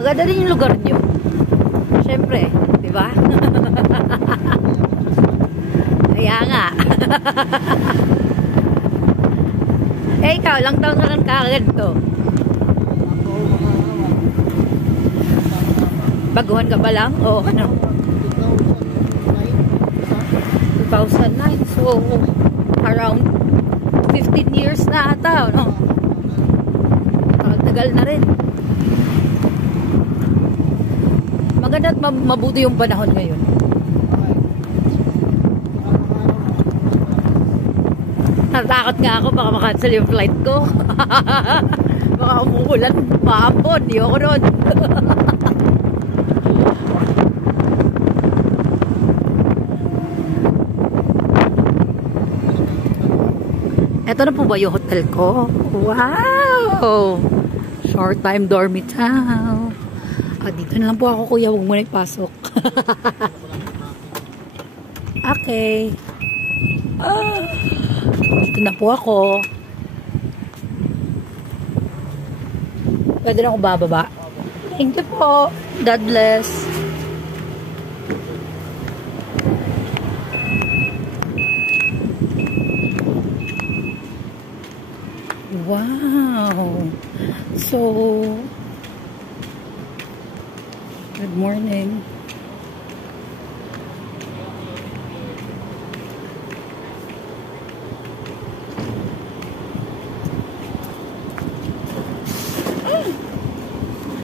Maganda din yung lugar nyo. Siyempre, di ba? Kaya nga. Eh, ikaw, lang taon ka lang kaganto. Baguhan ka ba lang? O ano? 2009. So, around 15 years na ata, no? Tagal na rin. Maganda at mabuti yung panahon ngayon. Natakot nga ako, baka makancel yung flight ko. Baka umuulan, maambon, di ako nun. Ito na po ba yung hotel ko? Wow! Short time dormitown. Dito na lang po ako, kuya. Huwag mo na ipasok. Okay. Dito na po ako. Pwede na ako bababa. Thank you po. God bless. Wow. So, good morning.